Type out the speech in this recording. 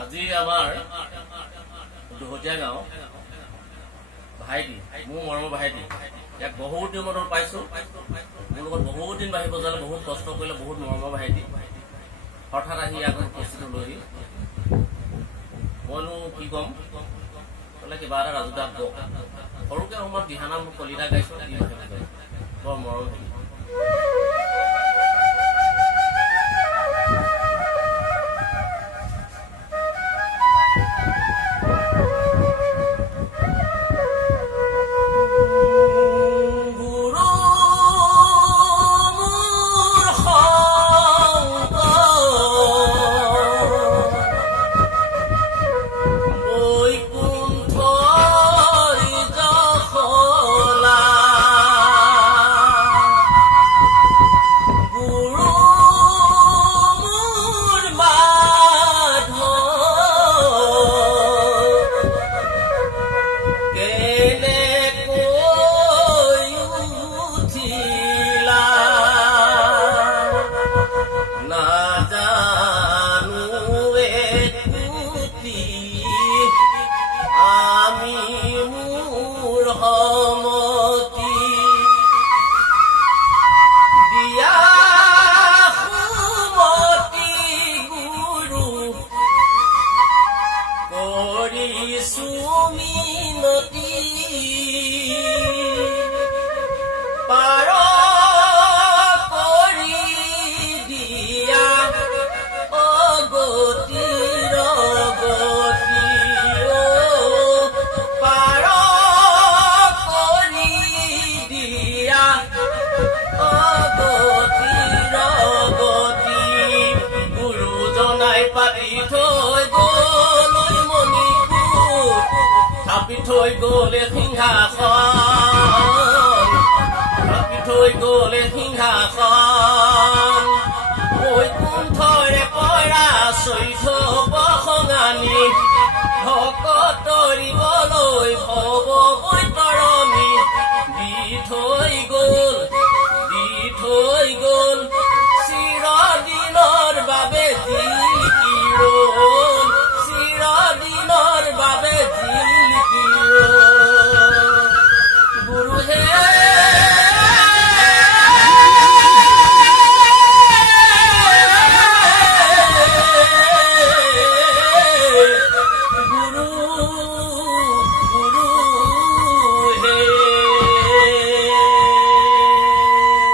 আজি আমাৰ দুহতীয়া গাঁও ভাইটি, মোৰ মৰমৰ ভাইটি, ইয়াক বহুত দিন মনত পাইছোঁ। মোৰ লগত বহুত দিন বাঢ়ি বজালে, বহুত কষ্ট কৰিলে, বহুত মৰমৰ ভাইটি। হঠাৎ আহি ইয়াক উপস্থিত লৈ মইনো কি ক'ম, বোলে কিবা এটা ৰাজুদাক কওক। সৰুকৈ সময়ত দিহানাম কলিতা গাইছোঁ, বৰ মৰম ভাইটি। থৈ গ'লে সিংহাসন, থৈ গ'লে সিংহাসন।